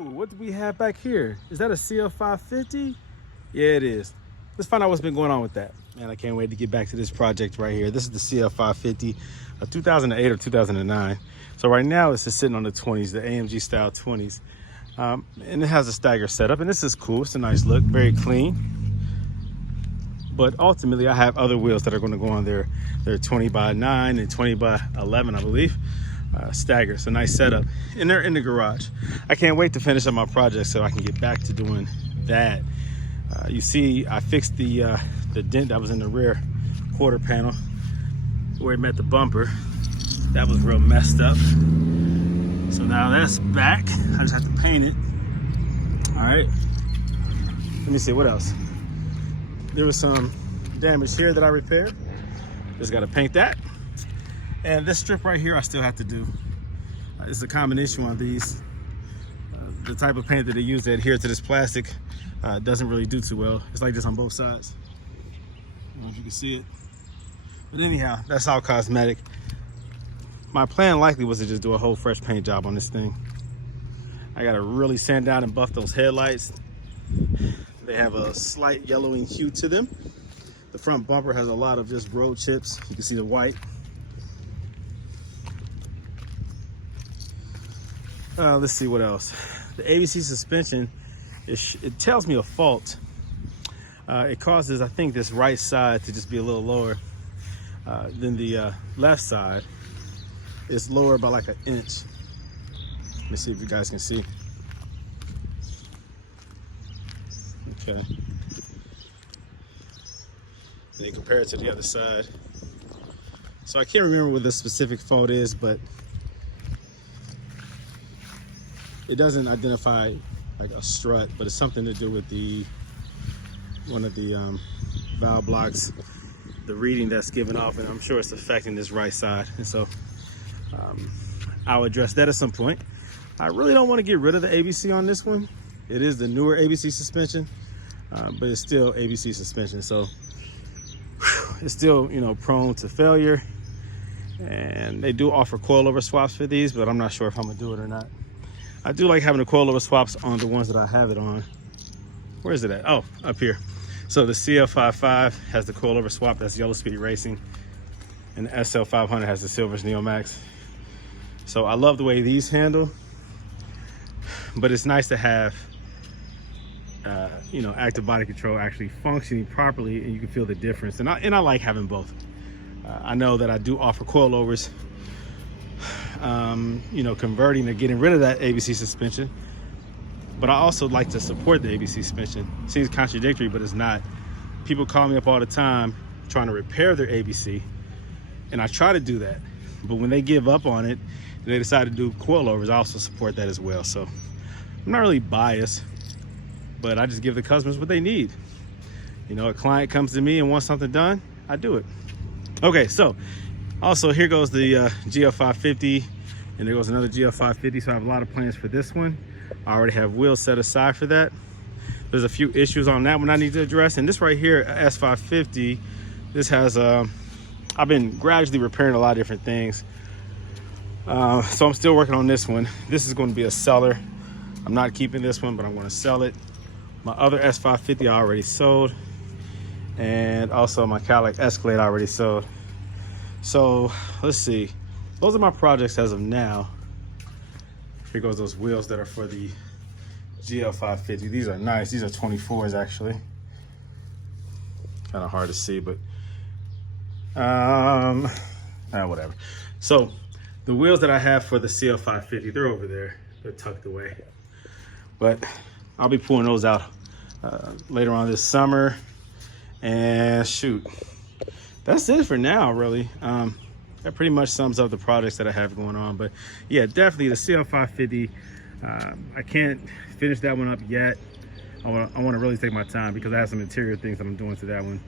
What do we have back here? Is that a CL550? Yeah, it is. Let's find out what's been going on with that. Man, I can't wait to get back to this project right here. This is the CL550, a 2008 or 2009. So right now it's just sitting on the 20s, the AMG style 20s. And it has a stagger setup, and this is cool. It's a nice look, very clean. But ultimately I have other wheels that are going to go on there. They're 20 by 9 and 20 by 11, I believe. Stagger, it's a nice setup, and they're in the garage. I can't wait to finish up my project so I can get back to doing that. You see, I fixed the dent that was in the rear quarter panel where it met the bumper. That was real messed up. So now that's back. I just have to paint it. All right. Let me see what else. There was some damage here that I repaired. Just got to paint that. And this strip right here, I still have to do. It's a combination of these. The type of paint that they use to adhere to this plastic doesn't really do too well. It's like this on both sides. I don't know if you can see it. But anyhow, that's all cosmetic. My plan likely was to just do a whole fresh paint job on this thing. I gotta really sand down and buff those headlights. They have a slight yellowing hue to them. The front bumper has a lot of just road chips. You can see the white. Let's see what else. The ABC suspension, it tells me a fault. It causes, I think, this right side to just be a little lower than the left side. It's lower by like an inch. Let me see if you guys can see. Okay. And then compare it to the other side. So I can't remember what the specific fault is, but it doesn't identify like a strut, but it's something to do with one of the valve blocks, the reading that's given off, and I'm sure it's affecting this right side. And so I'll address that at some point. I really don't want to get rid of the ABC on this one. It is the newer ABC suspension, but it's still ABC suspension. So it's still, you know, prone to failure. And they do offer coilover swaps for these, but I'm not sure if I'm gonna do it or not. I do like having the coilover swaps on the ones that I have it on. Where is it at? Oh, up here. So the CL550 has the coilover swap, that's Yellow Speed Racing, and the SL500 has the Silvers Neo Max. So I love the way these handle, but it's nice to have you know, active body control actually functioning properly, and you can feel the difference. And I like having both. I know that I do offer coilovers, you know, converting or getting rid of that ABC suspension, but I also like to support the ABC suspension. Seems contradictory, but it's not. People call me up all the time trying to repair their ABC, and I try to do that, but when they give up on it and they decide to do coilovers, I also support that as well. So I'm not really biased, but I just give the customers what they need. You know, a client comes to me and wants something done, I do it. Okay, so also here goes the GL550, and there goes another GL550. So I have a lot of plans for this one. I already have wheels set aside for that. There's a few issues on that one I need to address. And this right here, S550, this has I've been gradually repairing a lot of different things. So I'm still working on this one. This is going to be a seller. I'm not keeping this one, but I'm going to sell it. My other S550 I already sold, and also my Cadillac Escalade I already sold. So let's see, those are my projects as of now. Here goes those wheels that are for the GL550. These are nice. These are 24s actually. Kind of hard to see, but whatever. So the wheels that I have for the CL550, they're over there. They're tucked away, but I'll be pulling those out later on this summer. And shoot, that's it for now, really. That pretty much sums up the projects that I have going on. But yeah, definitely the CL550. I can't finish that one up yet. I want to really take my time because I have some interior things that I'm doing to that one.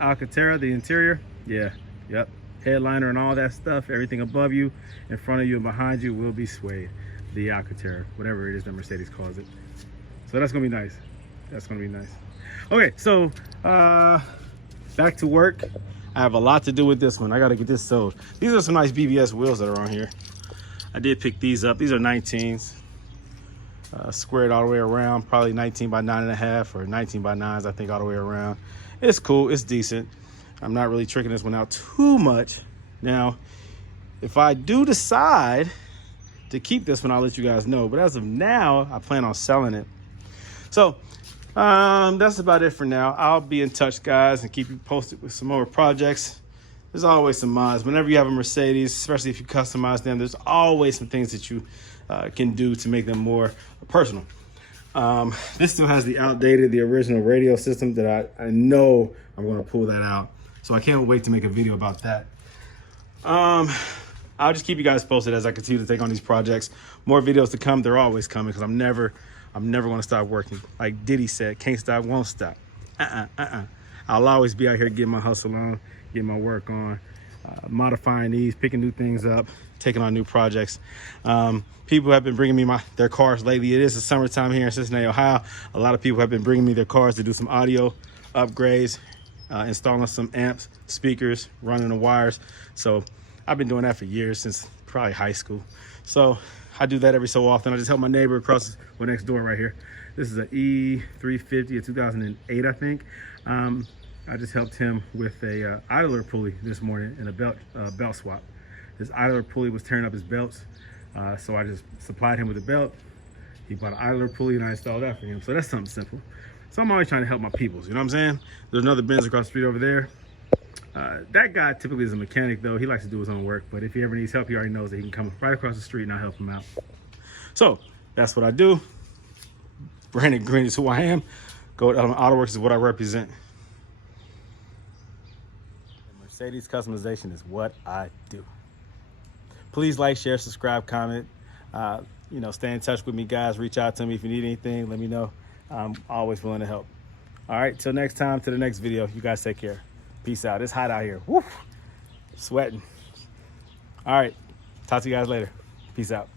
Alcantara, the interior, yeah, yep. Headliner and all that stuff, everything above you, in front of you, and behind you will be suede. The Alcantara, whatever it is that Mercedes calls it. So that's gonna be nice. That's gonna be nice. Okay, so back to work. I have a lot to do with this one. I got to get this sold. These are some nice BBS wheels that are on here. I did pick these up. These are 19s. Squared all the way around, probably 19 by 9.5 or 19 by 9s, I think, all the way around. It's cool. It's decent. I'm not really tricking this one out too much. Now, if I do decide to keep this one, I'll let you guys know. But as of now, I plan on selling it. So that's about it for now. I'll be in touch, guys, and keep you posted with some more projects. There's always some mods. Whenever you have a Mercedes, especially if you customize them, there's always some things that you can do to make them more personal. This still has the original radio system that I know I'm going to pull that out. So I can't wait to make a video about that. I'll just keep you guys posted as I continue to take on these projects. More videos to come. They're always coming because I'm never going to stop working. Like Diddy said, can't stop, won't stop. I'll always be out here getting my hustle on, getting my work on, modifying these, picking new things up, taking on new projects. People have been bringing me their cars lately. It is the summertime here in Cincinnati, Ohio. A lot of people have been bringing me their cars to do some audio upgrades, installing some amps, speakers, running the wires. So I've been doing that for years, since probably high school. So I do that every so often. I just help my neighbor across the next door right here. This is an E350, a 2008, I think. I just helped him with a idler pulley this morning and a belt swap. This idler pulley was tearing up his belts, so I just supplied him with a belt. He bought an idler pulley and I installed that for him. So that's something simple. So I'm always trying to help my peoples, you know what I'm saying? There's another Benz across the street over there. That guy typically is a mechanic though. He likes to do his own work, but if he ever needs help, he already knows that he can come right across the street and I'll help him out. So that's what I do. Brandon Green is who I am. Autoworks is what I represent. Mercedes customization is what I do. Please like, share, subscribe, comment. Stay in touch with me, guys. Reach out to me if you need anything. Let me know. I'm always willing to help. All right, till next time, to the next video. You guys take care. Peace out. It's hot out here. Woo! Sweating. All right, talk to you guys later. Peace out.